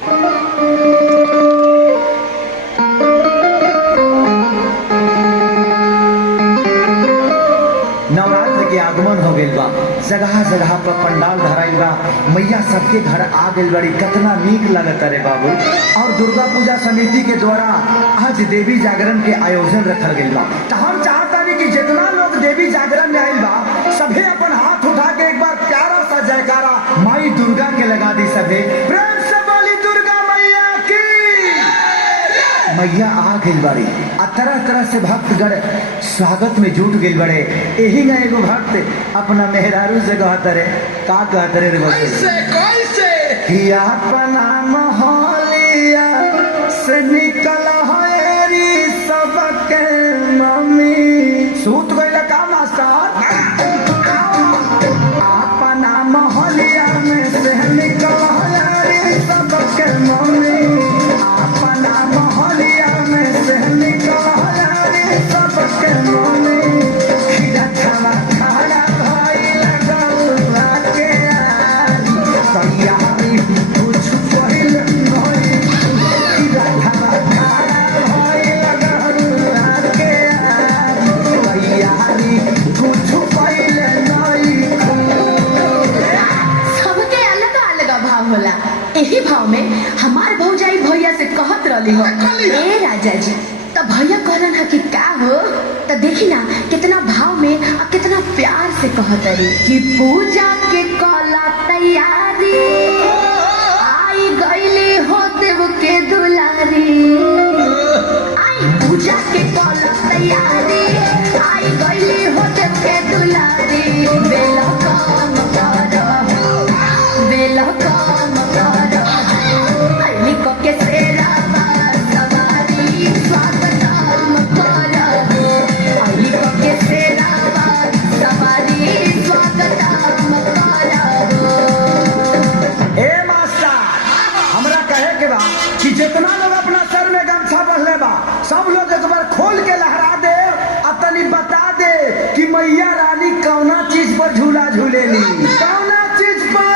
नवरात्र के आगमन हो गइल बा, जगह जगह पर पंडाल धराइल बा, मैया सबके घर आ गइल बड़ी, कितना नीक लगता रे बाबू। और दुर्गा पूजा समिति के द्वारा आज देवी जागरण के आयोजन रखल गइल बा। तो हम चाहतानी कि जितना लोग देवी जागरण में आइल बा सभे अपन हाथ उठा के एक बार प्यारा सा जयकारा माई दुर्गा के लगा दी। सभे प्रेम से बोली दुर्गा मैया की। मैया आ गइल बड़ी आ तरह तरह से भक्तगण स्वागत में जुट गइल बड़े। यही ना एगो भक्त अपना मेहरारू से कहता रे, का कहता रे कि अपना मोहलिया से निकल हरी सबके मम्मी। सूत गइल का मास्टर? अपना मोहलिया में से निकल हरी सबके मम्मी। अपना मोहलिया में से निकल हरी सबके मम्मी। खिलखवा खड़ा भइल गौआ के आरी, तैयारी कुछ पहिल नहीं। खिलखवा खड़ा भइल गौआ के आरी, तैयारी कुछ पहिल नहीं। सबके अलग अलग भाव होला। यही भाव में हमार भौजाई भैया से कहत रहली हो, ए राजा जी, तो भैया कहलन है कि का हो, तो देखी ना कितना भाव में और कितना प्यार से कहत रही कि पूजा के कला तैयारी, आई गईली हो देव के दुलारी। आई पूजा के कला तैयारी, आई गईली हो देव के दुलारी। बेला काम करो, बेला काम करो, अली को के सेरावा सवारी, स्वागतम करो। अली को के सेरावा सवारी, स्वागतम करो। ए मास्टर, हमरा कहे के बा कि जितना लोग अपना सर में गमछा बंधले बा सब लोग एक बार खोल के लहरा दे और तनी बता दे कि मैया रानी कौना चीज पर झूला झूलेली, कौना चीज पर।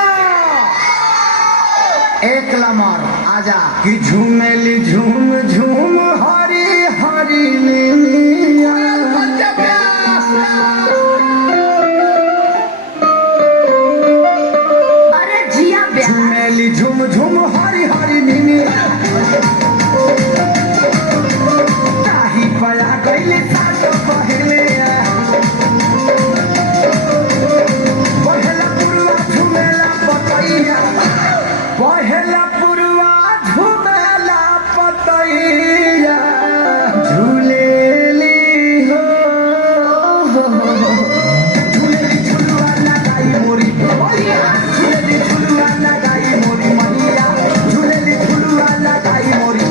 एक लमर आजा कि झूमेली झूम झूम हरी हरी नीलिया। अरे जिया ब्याह झूमेली झूम झूम हरी हरी नीलिया। ताही पया गइले सासो पहले पहला पुरवा झूमेला पतैया, पहला पुरवा झूमेला पतैया। झूलेली हो झूलेली झुलुआ लगाई मोरी मैया, झूलेली झुलुआ लगाई मोरी मैया, झूलेली झुलुआ लगाई मोरी।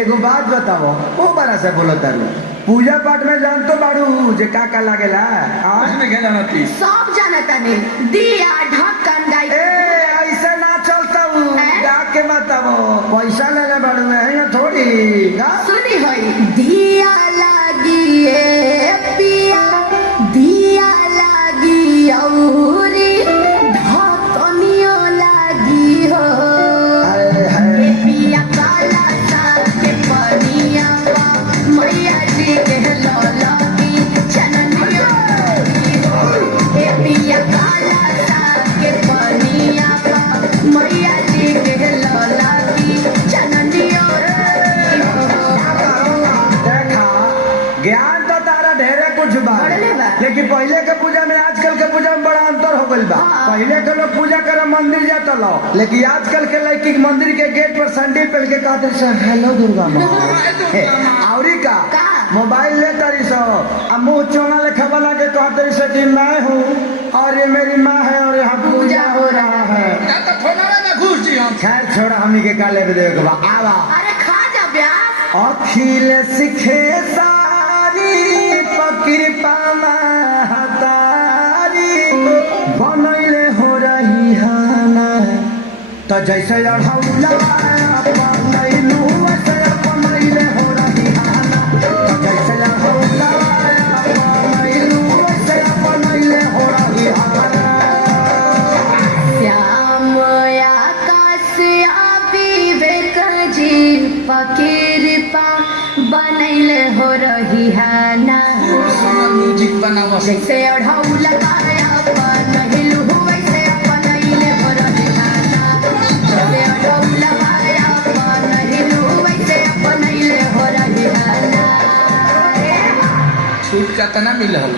एगो बात बताओ, ओ बड़ा से बोलो तारू, पूजा पाठ में जान तो बाड़ू जे का लागेला? आज में खेला नती सब जानता नहीं, दिया ढक्कन गाई। ए ऐसे ना चलता हूँ, गा के बताओ पैसा ले ले बाड़ू है थोड़ी गा। सुनी होई दिया लागी ए पिया, दिया लागी औरी ढक्कनियो लागी हो। हाय हाय ए पिया काला साग के पनिया पा, मैया जी के लौलगी चननियो लागी हो। ए पिया काला साग के पनिया पा, मैया जी के लौलगी चननियो लागी हो। देखा ज्ञान तो तारा ढेरे कुछ बा, बढ़ले बा। लेकिन पहले के पूजा में आजकल के पूजा में बड़ा अंतर हो गइल बा। पहले के लोग पूजा करे मंदिर जाता लो, लेकिन आजकल के लड़की मंदिर के गेट पर सैंडल पहन के कहते से हेलो दुर्गा माँ। औरी का का? मोबाइल ले तारी सो अब मुंह चोना लेखा बना के कहते से कि मैं हूँ और ये मेरी माँ है और यहाँ पूजा हो रहा है। खैर छोड़ा, हमी के काले पे देखो आवा। अरे खा जा ब्याह। अखिल सिखे सारी पकृपा महतारी, बनैले हो रही हाना तो जैसे अढ़ौला बनैलू वैसे बनैले हो रही हाना। तो जैसे अढ़ौला बनैलू वैसे बनैले हो रही हाना। श्याम आकाश अपनैले हो रही हाना म्यूजिक बनावा जैसे अढ़ौला अपनैलू वैसे अपनैले हो रही हाना जैसे अढ़ौला अपनैलू वैसे अपनैले हो रही हाना छूट का तना मिलल